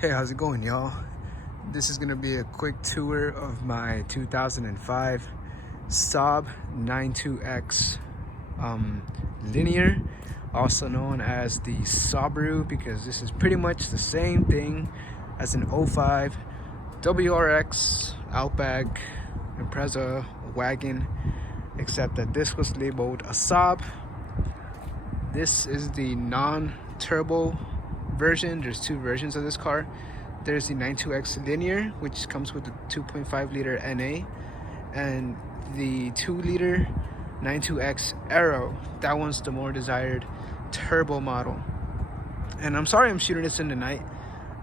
Hey, how's it going, y'all? This is gonna be a quick tour of my 2005 Saab 92x linear, also known as the Saabaru, because this is pretty much the same thing as an '05 WRX, Outback, Impreza, wagon, except that this was labeled a Saab. This is the non-turbo version. There's two versions of this car. There's the 92x linear, which comes with the 2.5 liter NA, and the 2 liter 92x Aero. That one's the more desired turbo model. And I'm sorry I'm shooting this in the night.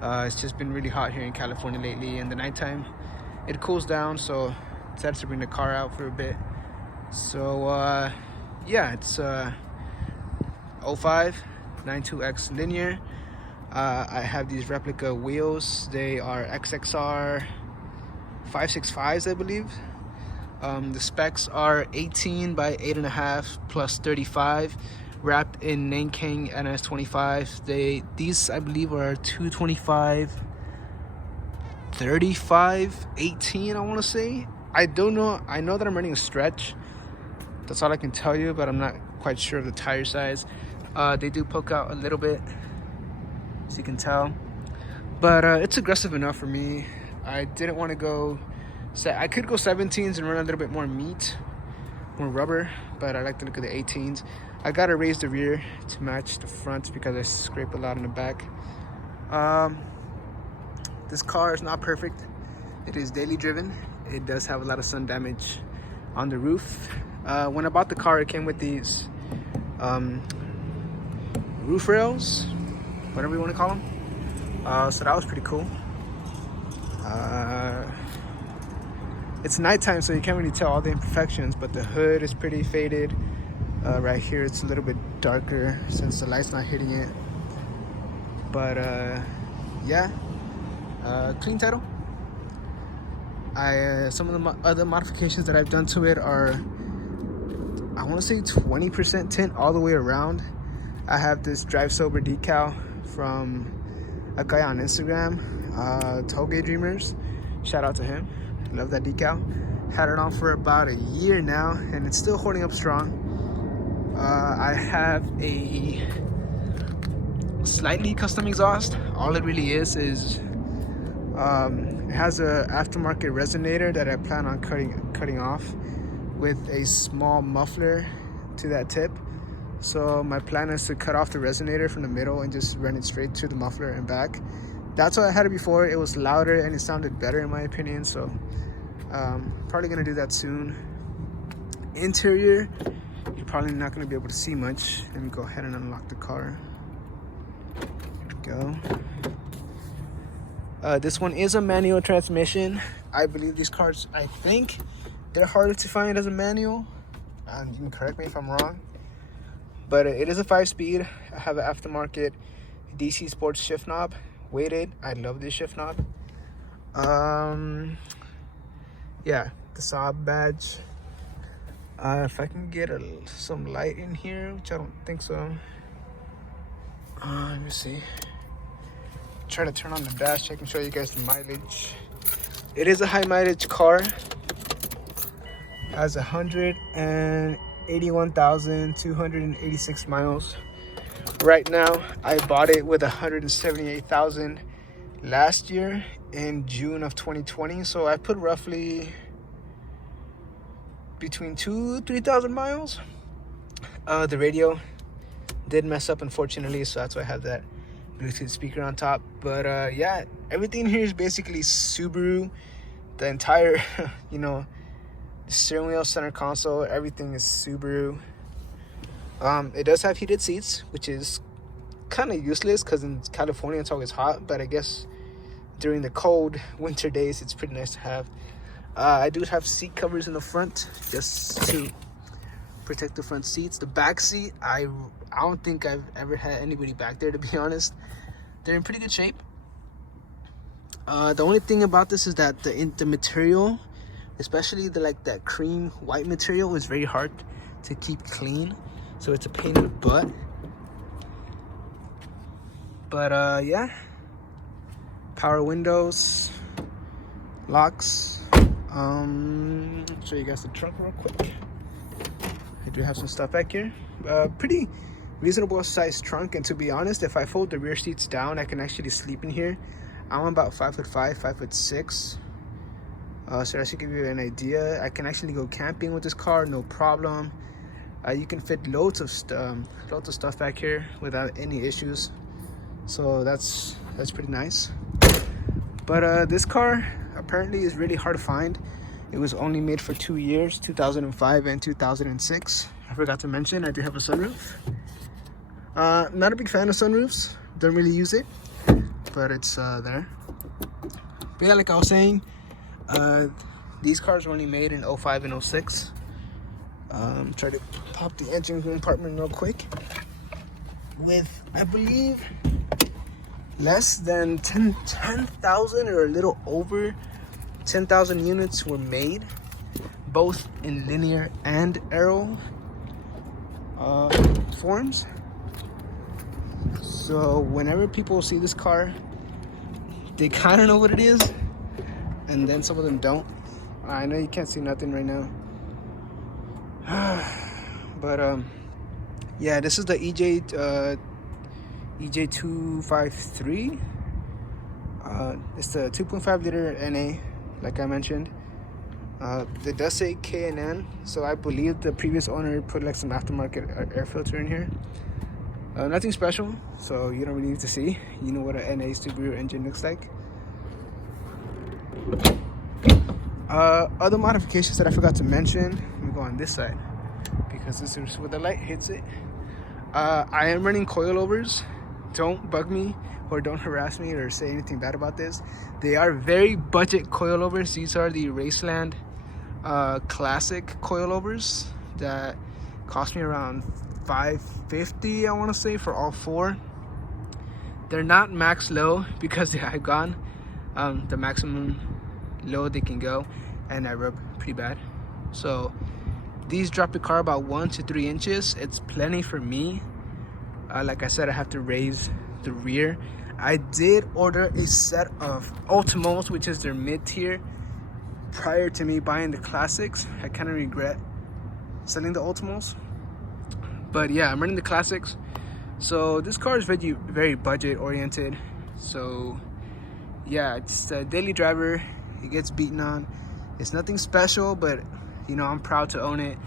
It's just been really hot here in California lately. In the nighttime it cools down, so I decided to bring the car out for a bit. So yeah, it's 05 92x linear. I have these replica wheels. They are XXR 565s, I believe. The specs are 18 by 8.5 plus 35, wrapped in Nanking NS25. These I believe are 225 35 18. I want to say. I don't know. I know that I'm running a stretch. That's all I can tell you, but I'm not quite sure of the tire size. They do poke out a little bit, as you can tell, but it's aggressive enough for me. I didn't want to go I could go 17s and run a little bit more meat, more rubber, but I like to look at the 18s. I gotta raise the rear to match the front because I scrape a lot in the back. This car is not perfect. It is daily driven. It does have a lot of sun damage on the roof. When I bought the car, it came with these roof rails, whatever you want to call them. So that was pretty cool. It's nighttime, so you can't really tell all the imperfections, but the hood is pretty faded. Right here it's a little bit darker since the light's not hitting it, but yeah, clean title. Some of the other modifications that I've done to it are, I want to say 20% tint all the way around. I have this drive sober decal from a guy on Instagram, Toge Dreamers. Shout out to him. Love that decal. Had it on for about a year now, and it's still holding up strong. I have a slightly custom exhaust. All it really is it has a aftermarket resonator that I plan on cutting off with a small muffler to that tip. So my plan is to cut off the resonator from the middle and just run it straight to the muffler and back. That's what I had it before. It was louder and it sounded better in my opinion, so probably gonna do that soon. Interior, you're probably not gonna be able to see much. Let me go ahead and unlock the car. Here we go. This one is a manual transmission. I believe these cars, I think they're harder to find as a manual. You can correct me if I'm wrong. But it is a 5-speed. I have an aftermarket DC Sports shift knob, weighted. I love this shift knob. Yeah, the Saab badge. If I can get some light in here, which I don't think so. Let me see. Try to turn on the dash so I can show you guys the mileage. It is a high mileage car. Has 181,286 miles. Right now, I bought it with 178,000 last year in June of 2020. So I put roughly between 2,000-3,000 miles. The radio did mess up, unfortunately, so that's why I have that Bluetooth speaker on top. But yeah, everything here is basically Subaru. The entire, the steering wheel, center console, everything is Subaru. It does have heated seats, which is kind of useless because in California it's always hot, but I guess during the cold winter days it's pretty nice to have. I do have seat covers in the front just to protect the front seats. The back seat, I don't think I've ever had anybody back there, to be honest. They're in pretty good shape. The only thing about this is that the material, especially that cream white material, is very hard to keep clean, so it's a pain in the butt. But yeah, power windows, locks. Show you guys the trunk real quick. I do have some stuff back here. Pretty reasonable sized trunk, and to be honest, if I fold the rear seats down, I can actually sleep in here. I'm about 5'5", 5'6". So that should give you an idea. I can actually go camping with this car, no problem. You can fit loads of stuff back here without any issues. So that's pretty nice. But this car apparently is really hard to find. It was only made for 2 years, 2005 and 2006. I forgot to mention I do have a sunroof. Not a big fan of sunroofs. Don't really use it, but it's there. But yeah, like I was saying, these cars were only made in 05 and 06. Try to pop the engine compartment real quick. With, I believe, less than 10,000 or a little over 10,000 units were made, both in linear and aero forms. So whenever people see this car, they kind of know what it is, and then some of them don't. I know you can't see nothing right now. But yeah, this is the EJ253. It's the 2.5 liter NA, like I mentioned. It does say K&N, so I believe the previous owner put like some aftermarket air filter in here. Nothing special, so you don't really need to see. You know what an NA Subaru engine looks like. Other modifications that I forgot to mention. Let me go on this side because this is where the light hits it. I am running coilovers. Don't bug me or don't harass me or say anything bad about this. They are very budget coilovers. These are the Raceland classic coilovers that cost me around $550, I want to say, for all four. They're not max low because I've gone the maximum low they can go, and I rub pretty bad. So these drop the car about 1 to 3 inches. It's plenty for me. Like I said, I have to raise the rear. I did order a set of Ultimos, which is their mid-tier, prior to me buying the classics. I kind of regret selling the Ultimos, but yeah, I'm running the classics. So this car is very budget oriented. So yeah, it's a daily driver. It gets beaten on. It's nothing special, but you know, I'm proud to own it.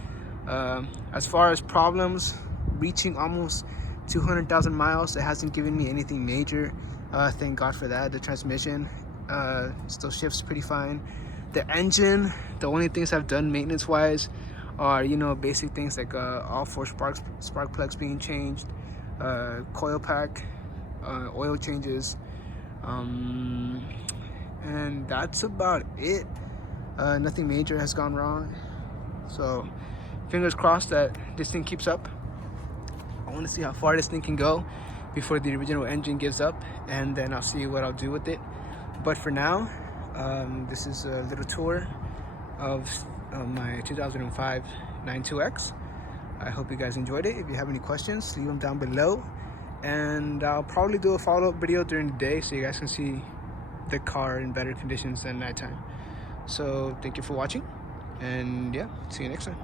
As far as problems, reaching almost 200,000 miles, it hasn't given me anything major. Thank God for that. The transmission still shifts pretty fine. The engine, the only things I've done maintenance wise are, you know, basic things like all 4 spark plugs being changed, coil pack, oil changes, and that's about it. Nothing major has gone wrong, so fingers crossed that this thing keeps up. I want to see how far this thing can go before the original engine gives up, and then I'll see what I'll do with it. But for now, this is a little tour of my 2005 92X. I hope you guys enjoyed it. If you have any questions, leave them down below, and I'll probably do a follow-up video during the day so you guys can see the car in better conditions than nighttime. So thank you for watching, and yeah, see you next time.